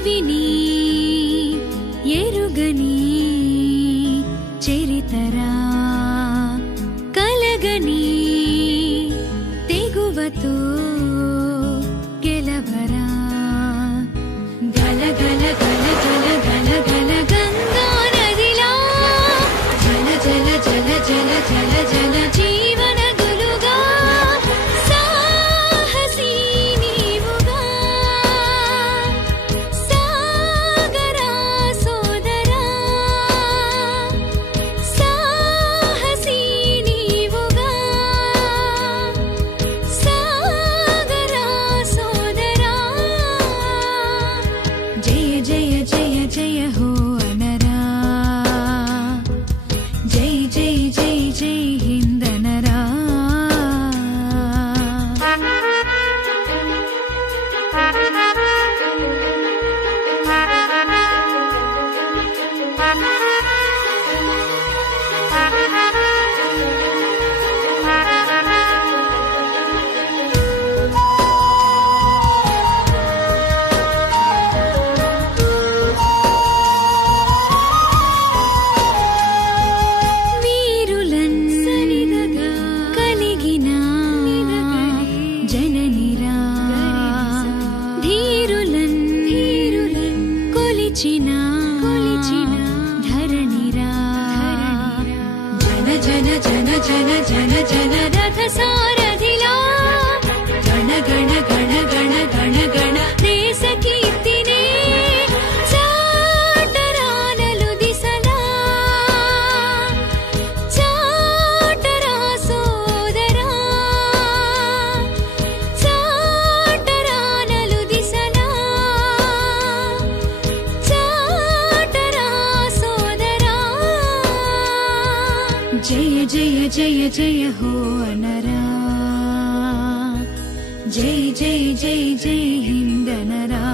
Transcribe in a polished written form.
చెవిని ఎరుగని చరితరా కలగని తెగువతో గెలవరా గల గల గల గల గల గల గంగా నదిలా జల జల జల జల జల జల జీవన గులుగా సాహసి నీవుగా సాగరా సోదరా సాహసి నీవుగా సాగరా సోదరా జయ జయ జయ జయ హో అనరా జై జై జై జై హిందనరా కలిగిన జననిరా ధీరులన్ కొలిచిన ధరణిరా జన జన జన జన జన జన రథ సారథిలా గణ గణ గణ గణ గణ గణ దేశ కీర్తినే చాటరానలు దిశలా చాటరా సోదరా చాటరానలు దిశలా చాటరా సోదరా జయ జయ జయ జయ హో అనరా జై జై జై జై హిందనరా